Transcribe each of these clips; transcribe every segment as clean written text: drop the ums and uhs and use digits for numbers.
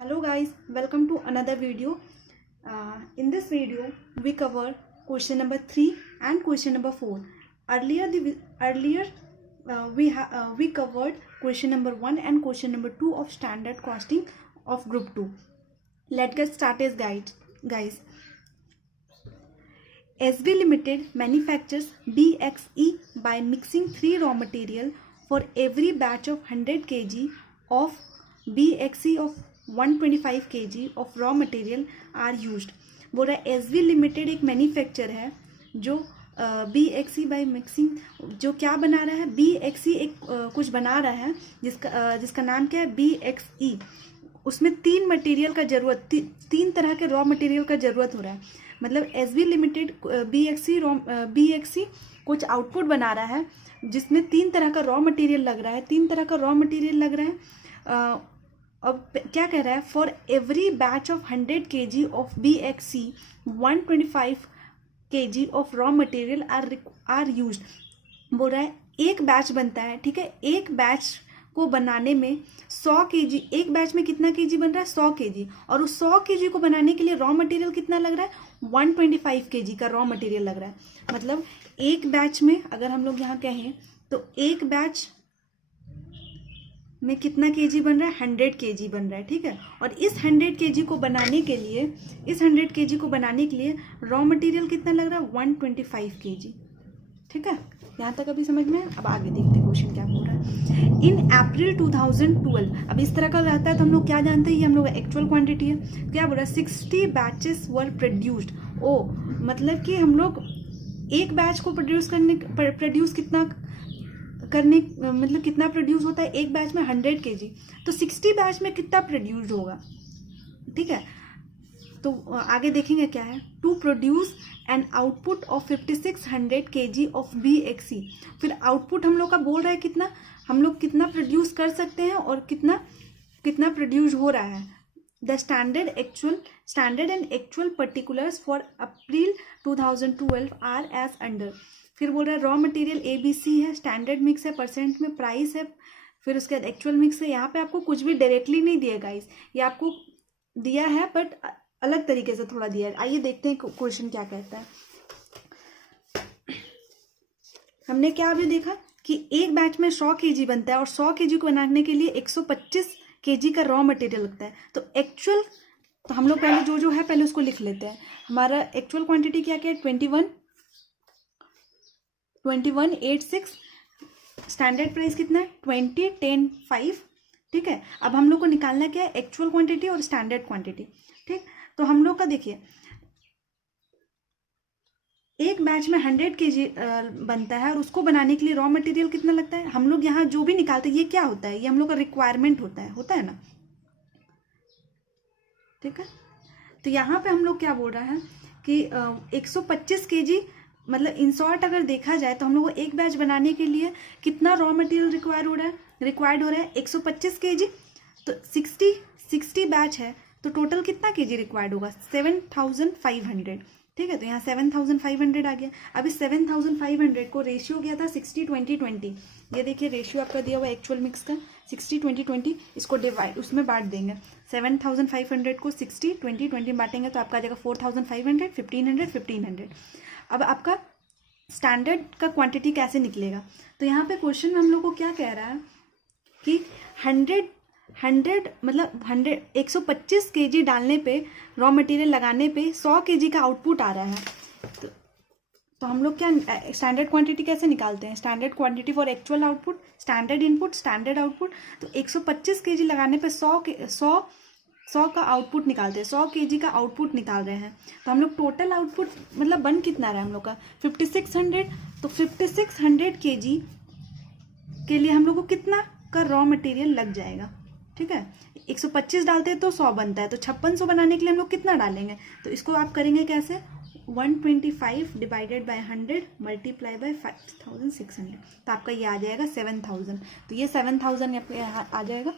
Hello guys, welcome to another video. In this video, we cover question number 3 and question number 4. Earlier we covered question number 1 and question number 2 of standard costing of group 2. Let's get started guys. SB Limited manufactures BXE by mixing 3 raw material for every batch of 100 kg of BXE of 125 kg of raw material are used. बोल रहा है SB Limited एक manufacture है जो BXE by mixing जो क्या बना रहा है, BXE एक कुछ बना रहा है जिसका नाम क्या है BXE. उसमें 3 मटेरियल का जरूरत, 3 तरह के रॉ मटेरियल का जरूरत हो रहा है. मतलब SB लिमिटेड BXE कुछ आउटपुट बना रहा है जिसमें 3 तरह का रॉ मटेरियल लग रहा है. 3 तरह का रॉ मटेरियल लग रहा है. अब क्या कह रहा है, for every batch of 100 kg of BXE 125 kg of raw material are used. बोल रहा है एक बैच बनता है, ठीक है. एक बैच को बनाने में 100 kg, एक बैच में कितना kg बन रहा है, 100 kg. और उस 100 kg को बनाने के लिए रॉ मटेरियल कितना लग रहा है, 125 kg का रॉ मटेरियल लग रहा है. मतलब एक बैच में अगर हम लोग यहाँ कहें तो एक बैच में कितना kg बन रहा है, 100 kg बन रहा है, ठीक है. और इस 100 kg को बनाने के लिए रॉ मटेरियल कितना लग रहा है, 125 kg, ठीक है. यहाँ तक अभी समझ में. अब आगे देखते हैं क्वेश्चन क्या बोल रहा है. इन अप्रैल 2012, अब इस तरह का रहता है तो हम लोग क्या जानते हैं, ये हम लोग एक्चुअल क्वांटिटी है. क्या बोल रहा है, 60 बैचेस वर प्रोड्यूस्ड. ओ मतलब कि हम लोग एक बैच को प्रोड्यूस कितना प्रोड्यूस होता है एक बैच में, 100 kg. तो 60 बैच में कितना प्रोड्यूस होगा, ठीक है. तो आगे देखेंगे क्या है. To produce an output of 5600 kg of BXE. फिर आउटपुट हम लोग का बोल रहा है कितना, हम लोग कितना प्रोड्यूस कर सकते हैं और कितना प्रोड्यूस हो रहा है. The standard and actual particulars for April 2012 are as under. फिर बोल रहा है रॉ मटेरियल ABC है, स्टैंडर्ड मिक्स है, परसेंट में प्राइस है, फिर उसके बाद एक्चुअल मिक्स है. यहाँ पे आपको कुछ भी डायरेक्टली नहीं दिया गाइस, ये आपको दिया है बट अलग तरीके से थोड़ा दिया है. आइए देखते हैं क्वेश्चन क्या कहता है. हमने क्या अभी देखा कि एक बैच में 100 kg बनता है और 100 kg को बनाने के लिए 125 kg का रॉ मटेरियल लगता है. तो हम लोग पहले जो है पहले उसको लिख लेते हैं. हमारा एक्चुअल क्वांटिटी क्या है, 2186. स्टैंडर्ड प्राइस कितना है, 20, 10, 5, ठीक है. अब हम लोग को निकालना क्या है, एक्चुअल क्वांटिटी और स्टैंडर्ड क्वांटिटी, ठीक. तो हम लोग का देखिए एक बैच में 100 kg बनता है और उसको बनाने के लिए रॉ मटेरियल कितना लगता है. हम लोग यहाँ जो भी निकालते हैं ये क्या होता है, ये हम लोग का रिक्वायरमेंट होता है ना, ठीक है. तो यहाँ पे हम लोग क्या बोल रहा है कि 125 kg, मतलब इन शॉर्ट अगर देखा जाए तो हम लोग को एक बैच बनाने के लिए कितना रॉ मटेरियल रिक्वायर्ड हो रहा है 125 kg. तो 60 बैच है तो टोटल कितना kg रिक्वायर्ड होगा, 7500, ठीक है. तो यहाँ 7500 आ गया. अभी 7500 को रेशियो गया था 60-20-20. ये देखिए रेशियो आपका दिया हुआ एक्चुअल मिक्स का 60-20-20. इसको डिवाइड उसमें बांट देंगे. 7500 को 60-20-20 बांटेंगे तो आपका आ जाएगा 4500, 1500. अब आपका स्टैंडर्ड का क्वांटिटी कैसे निकलेगा. तो यहाँ पे क्वेश्चन में हम लोग को क्या कह रहा है कि 100 मतलब 125 kg डालने पे, रॉ मटेरियल लगाने पे 100 kg का आउटपुट आ रहा है. तो हम लोग क्या स्टैंडर्ड क्वांटिटी कैसे निकालते हैं, standard quantity for actual output, standard input, standard output. तो 125 kg लगाने पे 100 का आउटपुट निकालते हैं, 100 kg का आउटपुट निकाल रहे हैं. तो हम लोग टोटल आउटपुट मतलब बन कितना रहा है हम लोग का 5600. तो 5600 kg के लिए हम लोग को कितना का रॉ मटेरियल लग जाएगा, ठीक है. 125 डालते हैं तो 100 बनता है, तो 5600 बनाने के लिए हम लोग कितना डालेंगे. तो इसको आप करेंगे कैसे, 125 डिवाइडेड बाय 100 मल्टीप्लाई बाय 5600. तो आपका ये आ जाएगा 7000. तो ये 7000 यहाँ आ जाएगा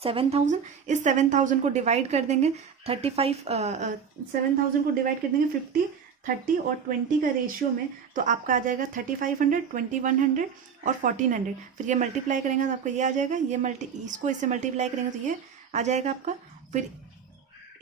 7000. इस 7000 को डिवाइड कर देंगे 7000 को डिवाइड कर देंगे 50, 30 और 20 का रेशियो में. तो आपका आ जाएगा 3500, 2100 और 1400. फिर ये मल्टीप्लाई करेंगे तो आपका ये आ जाएगा, इसको इससे मल्टीप्लाई करेंगे तो ये आ जाएगा आपका फिर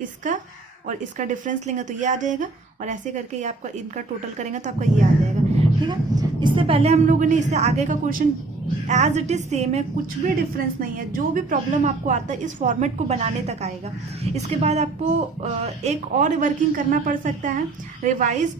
इसका और इसका डिफरेंस लेंगे तो ये आ जाएगा, और ऐसे करके ये आपका इनका टोटल करेंगे तो आपका ये आ जाएगा। ठीक है, इससे पहले हम लोगों ने इससे आगे का question as it is same है, कुछ भी डिफरेंस नहीं है। जो भी प्रॉब्लम आपको आता है इस फॉर्मेट को बनाने तक आएगा। इसके बाद आपको एक और वर्किंग करना पड़ सकता है रिवाइज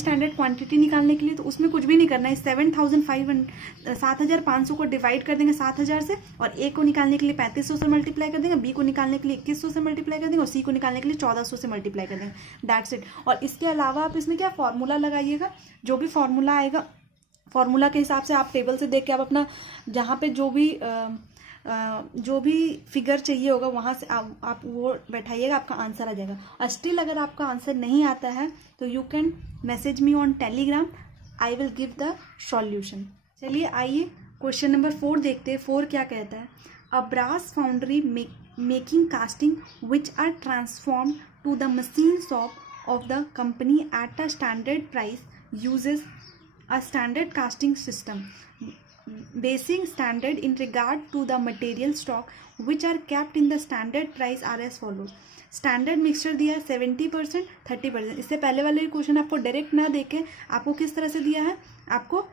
स्टैंडर्ड क्वांटिटी निकालने के लिए। तो उसमें कुछ भी नहीं करना है, 7,500 को डिवाइड कर देंगे 7,000 से, और ए को निकालने के लिए 3500 से मल्टीप्लाई कर देंगे, बी को निकालने के लिए 2100 से मल्टीप्लाई कर देंगे, और सी को निकालने के लिए 1400 से मल्टीप्लाई कर देंगे। That's it. और इसके अलावा आप इसमें क्या फॉर्मूला लगाइएगा, जो भी फॉर्मूला आएगा फॉर्मूला के हिसाब से आप टेबल से देख के आप अपना जहाँ पे जो भी फिगर चाहिए होगा वहाँ से आप वो बैठाइएगा, आपका आंसर आ जाएगा। और स्टिल अगर आपका आंसर नहीं आता है तो you can message me on Telegram, I will give the solution. चलिए आइए क्वेश्चन नंबर 4 देखते हैं। 4 क्या कहता है, a brass foundry making casting which are transform to the machine shop of the company at a standard price uses a standard casting system basing standard in regard to the material stock which are kept in the standard price are as follows। Standard mixture दिया है 70%, 30%। इससे पहले वाले question आपको direct ना देके आपको किस तरह से दिया है, आपको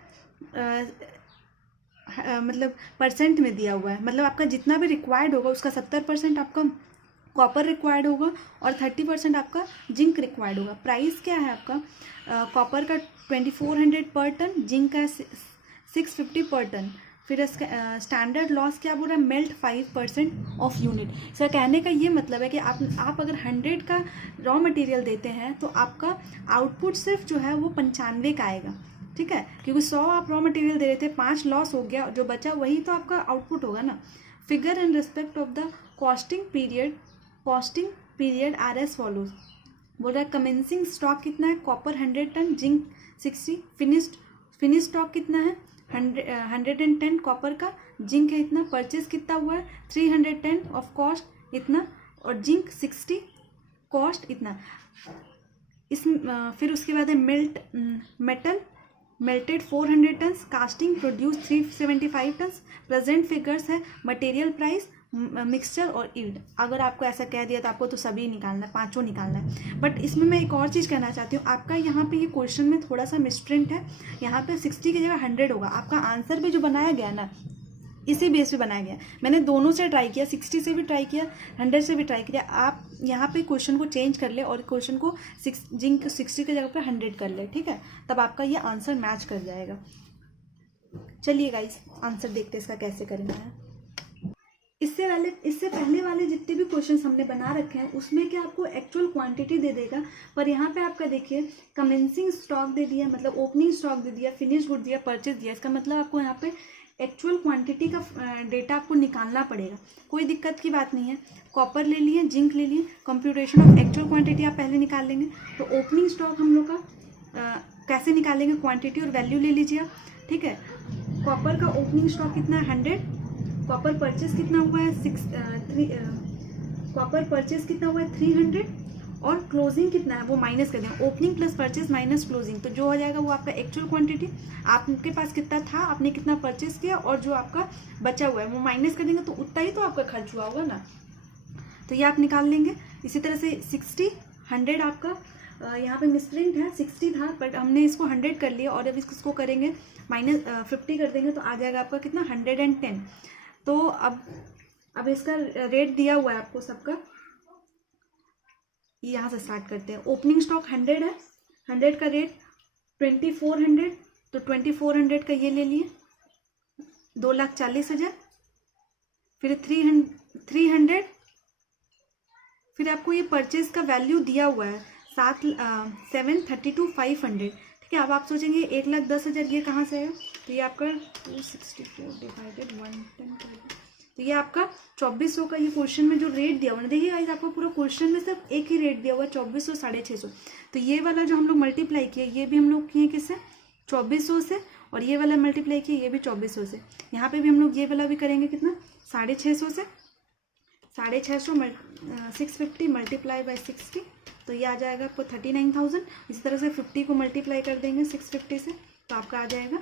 मतलब परसेंट में दिया हुआ है। मतलब आपका जितना भी रिक्वायर्ड होगा उसका 70% आपका कॉपर रिक्वायर्ड होगा और 30% आपका जिंक रिक्वायर्ड होगा। प्राइस क्या है आपका, कॉपर का 2400 पर टन, जिंक का 650 पर टन। फिर इसका स्टैंडर्ड लॉस क्या बोल रहा है, मेल्ट 5% ऑफ यूनिट। सर कहने का ये मतलब है कि आप अगर 100 का रॉ मटेरियल देते हैं तो आपका आउटपुट सिर्फ जो है वो 95 का आएगा। ठीक है, क्योंकि 100 आप रॉ मटेरियल दे रहे थे, 5 लॉस हो गया, जो बचा वही तो आपका आउटपुट होगा ना। Figure in respect of the costing period are as follows. बोल रहा है कमेंसिंग स्टॉक कितना है, copper 100 ton, zinc 60, finish stock कितना है 110 कॉपर का, जिंक है इतना, परचेज कितना हुआ है 310 ऑफ कॉस्ट इतना, और जिंक 60 कॉस्ट इतना। फिर उसके बाद है metal melted 400 tons, casting produce 375 tons. Present figures है मटेरियल प्राइस, मिक्सचर और यील्ड। अगर आपको ऐसा कह दिया तो आपको तो सभी निकालना है, 5 निकालना है। बट इसमें मैं एक और चीज़ कहना चाहती हूँ, आपका यहाँ पे ये क्वेश्चन में थोड़ा सा मिसप्रिंट है। यहाँ पे 60 की जगह 100 होगा। आपका आंसर भी जो बनाया गया ना इसी बेस पे बनाया गया। मैंने दोनों से ट्राई किया, 60 से भी ट्राई किया, 100 से भी ट्राई किया। आप यहाँ पे क्वेश्चन को चेंज कर ले और क्वेश्चन को जिंक 60 की जगह पे 100 कर ले, ठीक है, तब आपका ये आंसर मैच कर जाएगा। चलिए गाइस आंसर देखते हैं इसका कैसे करना है। इससे पहले वाले जितने भी क्वेश्चंस हमने बना रखे हैं उसमें क्या आपको एक्चुअल क्वांटिटी दे देगा, पर यहाँ पे आपका देखिए कमेंसिंग स्टॉक दे दिया, मतलब ओपनिंग स्टॉक दे दिया, फिनिश गुड दिया, परचेज दिया। इसका मतलब आपको यहाँ पे एक्चुअल क्वांटिटी का डेटा आपको निकालना पड़ेगा। कोई दिक्कत की बात नहीं है। कॉपर ले लिए, जिंक ले लिए, कंप्यूटेशन ऑफ एक्चुअल क्वांटिटी आप पहले निकाल लेंगे। तो ओपनिंग स्टॉक हम लोग का कैसे निकालेंगे, क्वांटिटी और वैल्यू ले लीजिए आप, ठीक है। कॉपर का ओपनिंग स्टॉक कितना है 100, कॉपर परचेज कितना हुआ है कॉपर परचेज कितना हुआ है 300, और क्लोजिंग कितना है वो माइनस कर देंगे। Opening plus purchase minus closing, तो जो हो जाएगा वो आपका एक्चुअल क्वांटिटी। आपके पास कितना था, आपने कितना परचेज किया, और जो आपका बचा हुआ है वो माइनस कर देंगे, तो उतना ही तो आपका खर्च हुआ होगा ना, तो ये आप निकाल लेंगे। इसी तरह से 60 100 आपका यहाँ पे मिसप्रिंट है, 60 था बट हमने इसको 100 कर लिया, और अब इसको करेंगे माइनस 50 कर देंगे तो आ जाएगा आपका कितना 110। तो अब इसका रेट दिया हुआ है आपको सबका, यहाँ से स्टार्ट करते हैं। ओपनिंग स्टॉक 100 है, 100 का रेट 2400, तो 2400 का ये ले लिए 2,40,000, फिर 300, फिर आपको ये परचेज का वैल्यू दिया हुआ है 732,500, ठीक है। अब आप सोचेंगे 1,10,000 ये कहाँ से है, तो ये आपका 264 डिवाइडेड 110, तो ये आपका 2400 का ये क्वेश्चन में जो रेट दिया हुआ है, देखिए गाइस आपको पूरा क्वेश्चन में सिर्फ एक ही रेट दिया हुआ है 2400 650। तो ये वाला जो हम लोग मल्टीप्लाई किया ये भी हम लोग किए किससे 2400 से, और ये वाला मल्टीप्लाई किया ये भी 2400 से। यहाँ पे भी हम लोग ये वाला भी करेंगे कितना 650 से, 650 650 मल्टीप्लाई बाई 60, तो ये आ जाएगा आपको 39,000। इसी तरह से 50 को मल्टीप्लाई कर देंगे 650 से, तो आपका आ जाएगा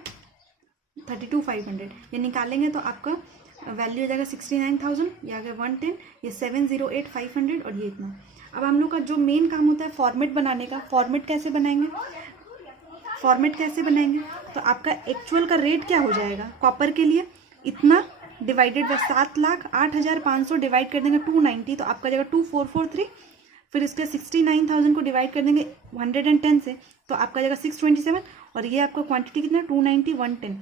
32,500। ये निकालेंगे तो आपका वैल्यू हो जाएगा 69,000, ये आ गया 110, ये 708,500 और ये इतना। अब हम लोग का जो मेन काम होता है फॉर्मेट बनाने का, फॉर्मेट कैसे बनाएंगे, तो आपका एक्चुअल का रेट क्या हो जाएगा कॉपर के लिए, इतना डिवाइडेड बाय 7,08,500 डिवाइड कर देंगे 290, तो आपका जाएगा 2443। फिर इसके 69,000 को डिवाइड कर देंगे 110 से, तो आपका जाएगा 627, और ये आपका क्वांटिटी कितना 290 110,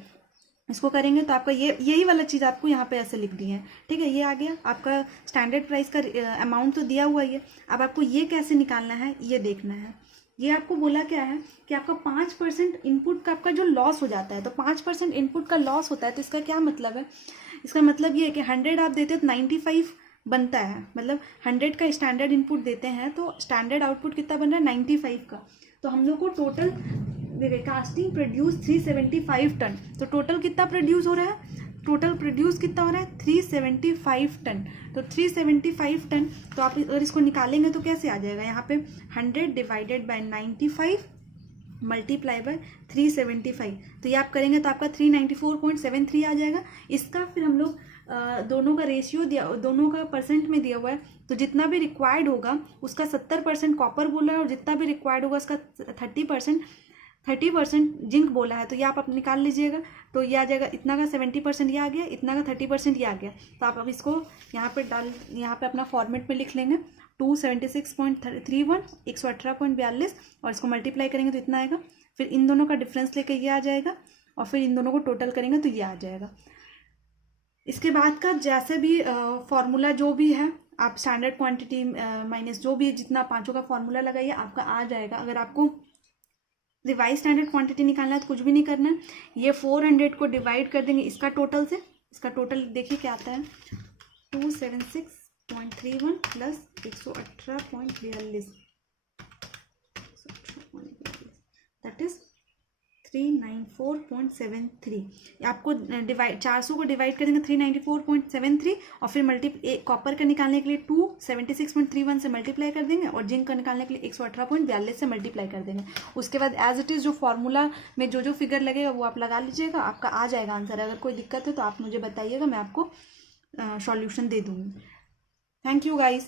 इसको करेंगे तो आपका ये यही वाला चीज़ आपको यहाँ पे ऐसे लिख दी है, ठीक है। ये आ गया आपका स्टैंडर्ड प्राइस का अमाउंट तो दिया हुआ है। अब आपको ये कैसे निकालना है ये देखना है। ये आपको बोला क्या है कि आपका 5% इनपुट का आपका जो लॉस हो जाता है, तो 5% इनपुट का लॉस होता है, तो इसका क्या मतलब है, इसका मतलब ये है कि 100 आप देते हो तो 95 बनता है, मतलब 100 का स्टैंडर्ड इनपुट देते हैं तो स्टैंडर्ड आउटपुट कितना बन रहा है 95 का। तो हम लोग को टोटल कास्टिंग प्रोड्यूस 375 टन, तो टोटल कितना प्रोड्यूस हो रहा है, टोटल प्रोड्यूस कितना हो रहा है 375 टन। तो 375 टन, तो आप अगर इसको निकालेंगे तो कैसे आ जाएगा, यहाँ पे 100 डिवाइडेड बाय 95 मल्टीप्लाई बाय 375, तो ये आप करेंगे तो आपका 394.73 आ जाएगा। इसका फिर हम लोग दोनों का रेशियो दिया, दोनों का परसेंट में दिया हुआ है, तो जितना भी रिक्वायर्ड होगा उसका 70% कॉपर बोला है और जितना भी रिक्वायर्ड होगा उसका 30% जिंक बोला है, तो ये आप निकाल लीजिएगा। तो ये आ जाएगा इतना का 70% ये आ गया, इतना का 30% ये आ गया। तो आप अब इसको यहाँ पे अपना फॉर्मेट में लिख लेंगे 276.31 118.42 और इसको मल्टीप्लाई करेंगे तो इतना आएगा। फिर इन दोनों का डिफरेंस लेके ये आ जाएगा और फिर इन दोनों को टोटल करेंगे तो ये आ जाएगा। इसके बाद का जैसे भी फॉर्मूला जो भी है आप स्टैंडर्ड क्वांटिटी माइनस जो भी जितना पांचों का फॉर्मूला लगाइए आपका आ जाएगा। अगर आपको रिवाइज स्टैंडर्ड क्वांटिटी निकालना है तो कुछ भी नहीं करना है, ये 400 को डिवाइड कर देंगे इसका टोटल से, इसका टोटल देखिए क्या आता है 276.31 प्लस 118.42 दैट इज 394.73। आपको डिवाइड 400 को डिवाइड कर देंगे 394.73 और फिर कॉपर का निकालने के लिए 276.31 से मल्टीप्लाई कर देंगे और जिंक का निकालने के लिए 118.42 से मल्टीप्लाई कर देंगे। उसके बाद एज इट इज़ जो फॉर्मूला में जो फिगर लगेगा वो आप लगा लीजिएगा, आपका आ जाएगा आंसर। अगर कोई दिक्कत है तो आप मुझे बताइएगा, मैं आपको सॉल्यूशन दे दूँगी। Thank you guys.